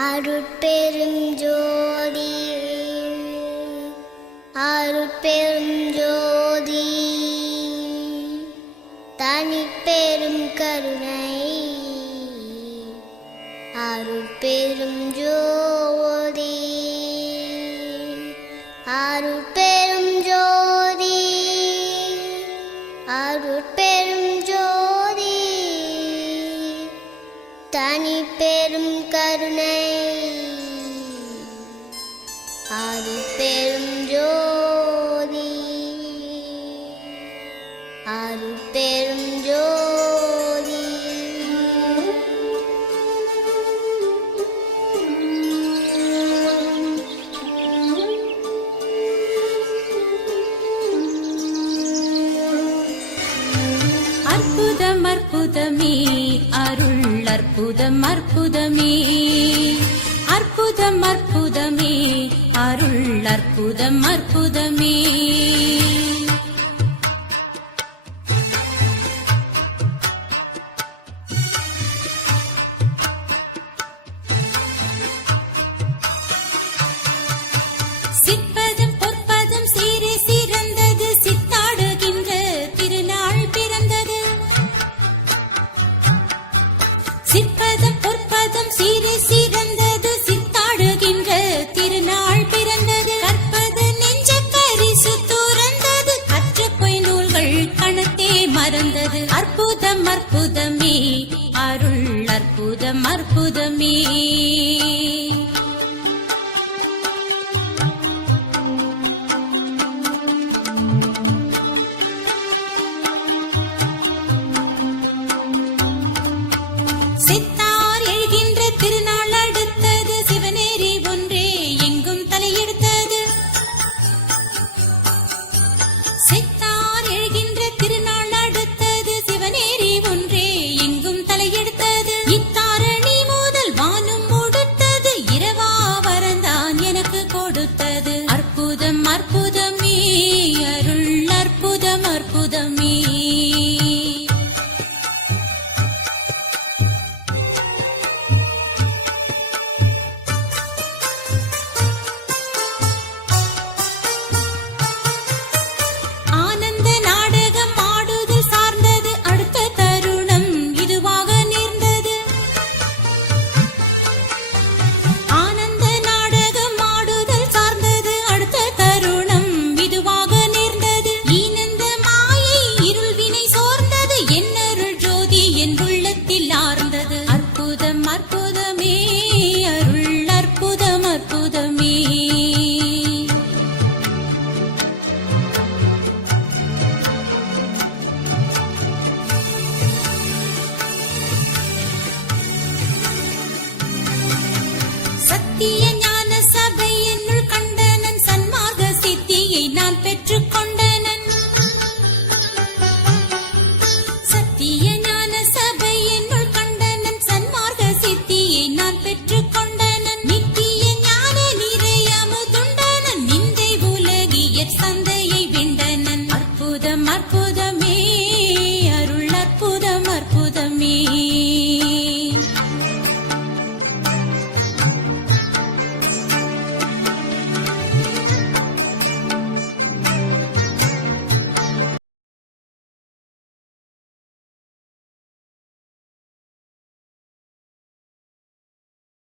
அருட்பெரும் ஜோதி அருட்பெரும் ஜோதி தனிப்பெரும் கருணை அருட்பெரும் ஜோதி அருட்பெரும் ஜோதி அருட்பெரும் ஜோதி தனிப்பெரும் கருணை அருட்பெரும் ஜோதி அருட்பெரும் ஜோதி. அற்புதம் அற்புதமே அருள் அற்புதம் அற்புதமே அற்புதம் அற்புதமே அருள் அற்புதம் அற்புதமே. சிற்பதம் பொற்பதம் சீரே சிறந்தது சித்தாடுகின்ற திருநாள் பிறந்தது. சிற்பதம் பொற்பதம் சீரே சிறந்தது சித்தாடுகின்ற திருநாள் பிறந்தது. கற்பது நெஞ்ச பரிசு துறந்தது கற்ற பொய் நூல்கள் கணத்தே மறந்தது. அற்புதம் அற்புதமே அருள் அற்புதம் அற்புதமே. சித்தார் எழுகின்ற திருநாள் அடுத்தது சிவநேரி ஒன்றே எங்கும் தலையெடுத்தது. சித்தார் எழுகின்ற திருநாள் அடுத்தது சிவநேரி ஒன்றே எங்கும் தலையெடுத்தது. இத்தாரணி முதல் வானம் கொடுத்தது இரவா வரந்தான் எனக்கு கொடுத்தது. அற்புதம் அற்புதமே அருள் அற்புதம் அற்புதமே. ஆனந்த நாடகம் ஆடுதல் சார்ந்தது அடுத்த தருணம் இதுவாக நேர்ந்தது. ஆனந்த நாடகம் ஆடுதல் சார்ந்தது அடுத்த தருணம் இதுவாக நேர்ந்தது. ஈனந்த மாயை இருள் வினை சோர்ந்தது என்னருள் ஜோதி என் உள்ளத்தில் ஆர்ந்தது. அற்புதம் அற்புதமே அருள் அற்புதம் அற்புதமே. சத்திய